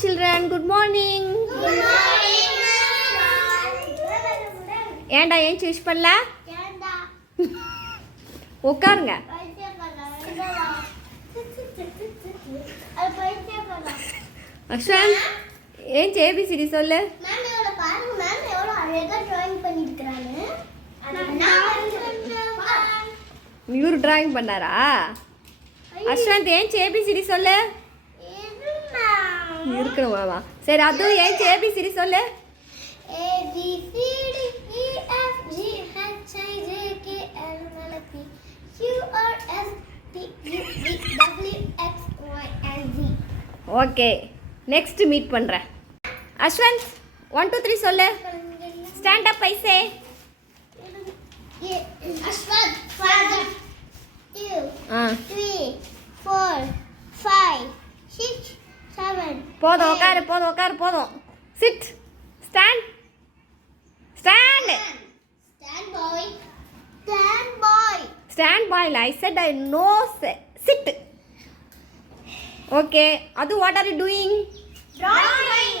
Children good morning ஏண்டா ஏன் choose பண்ணல? உட்காருங்க. அஸ்வன் ஏன் ஏபிசிடி சொல்லு? இவரு டிராயிங் பண்ணாரா? அஸ்வந்த் ஏன் ஏபிசிடி சொல்லு? இருக்கணுமாவா சரி அதுவும் ஏன் ஏபிசிடி சொல்லு. ஓகே நெக்ஸ்ட் மீட் பண்ணுறேன் அஸ்வந்த் ஒன் டூ த்ரீ சொல்லு. Stand up. Two, ஆ. போதும் உட்காரு போதும் உட்காரு போதும். Sit stand stand Stand boy. Stand boy. Stand boil I said I no sit okay அது what are you doing Drawing.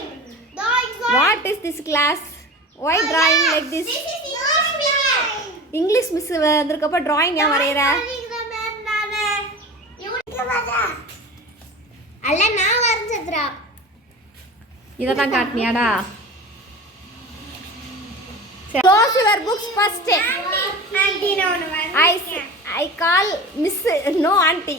What is this class why drawing like this. English miss வந்திருக்கப்ப drawing ஏன் வரைகிற அல்ல இதை தான் காட்டினியாடா? Your books first I I call miss no aunty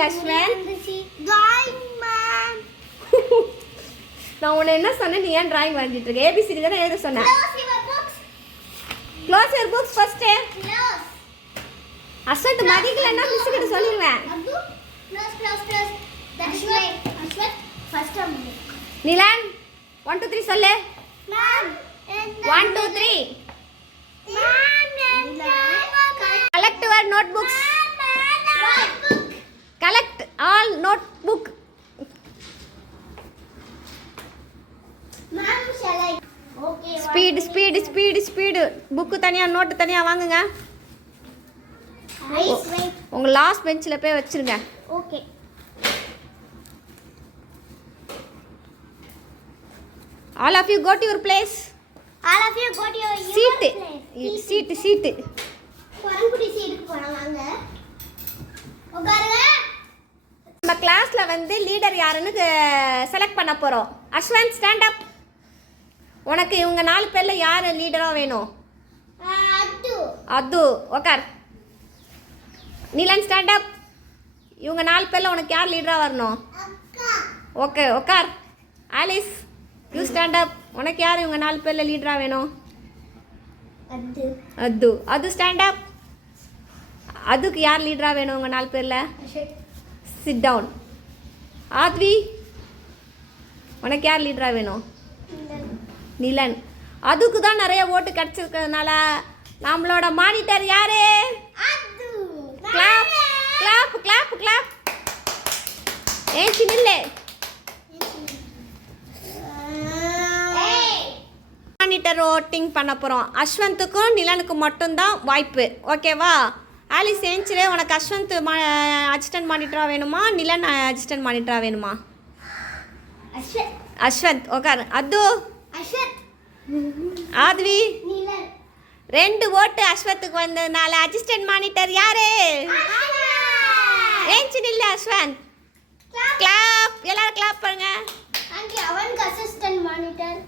Ashwin? Drawing ma'am நான் உன்னை என்ன சொன்னேன்? நீ ஏன் டிராயிங் வரைஞ்சிட்டு இருக்க? ஏபிசிடி தானே எழுத சொன்னேன் close your books first close Ashwanth மதிக்கலன்னா miss கிட்ட சொல்லிடுவேன் Ashwath Ashwath Nilan one two three சொல்லு. Ma'am one two three ma'am collect your note books collect all note book speed speed speed speed book தனியாக note தனியாக வாங்குங்க. உங்கள் last பெஞ்சில் போய் வச்சிருங்க. Okay. All of you go to your place of you go to your your seat. Seat seat குரங்குடி சீட்டுக்கு போலாம் வாங்க. உட்காருங்க. நம்ம கிளாஸில் வந்து லீடர் யாருன்னு செலக்ட் பண்ண போகிறோம் அஸ்வந்த் ஸ்டாண்ட் அப் உனக்கு இவங்க நாலு பேரில் யார் லீடராக வேணும்? அது உக்கார். நீலன் ஸ்டாண்ட் அப் இவங்க நாலு பேரில் உனக்கு யார் லீடராக வரணும்? ஓகே உக்கார். ஆலிஸ் யூ ஸ்டாண்ட் அப் உனக்கு யார் இவங்க நாலு பேரில் லீடராக வேணும்? அது. அது. அது ஸ்டாண்ட் அப் அதுக்கு யார் லீடராக வேணும் உங்கள் நாலு பேரில்? சிட் டவுன் ஆத்வி உனக்கு யார் லீடராக வேணும்? நிலன். அதுக்கு தான் நிறைய ஓட்டு கிடச்சிருக்கிறதுனால நம்மளோட மானிட்டர் யாரு? கிளாப் கிளாப் கிளாப் கிளாப் சின்னில்லே ஏய் மானிட்டர் ஓட்டிங் பண்ண போகிறோம் அஸ்வந்த்துக்கும் நிலனுக்கும் மட்டும்தான் வாய்ப்பு. ஓகேவா ஆலிஸ் ஏஞ்சிலே உனக்கு அஸ்வந்த் மா அசிஸ்டன்ட் மானிட்டராக வேணுமா? நிலன் அசிஸ்டன்ட் மானிட்டராக வேணுமா? அஸ்வந்த் உக்கார். அது? ஆத்வி? நீலன். ரெண்டு ஓட்டு அஸ்வத்துக்கு வந்ததுனால அசிஸ்டன்ட் மானிட்டர் யாரு? ஏஞ்சி நில்லு அஸ்வந்த் கிளாப் எல்லாரும் கிளாப் பண்ணுங்க. அவனுக்கு அசிஸ்டன்ட் மானிட்டர்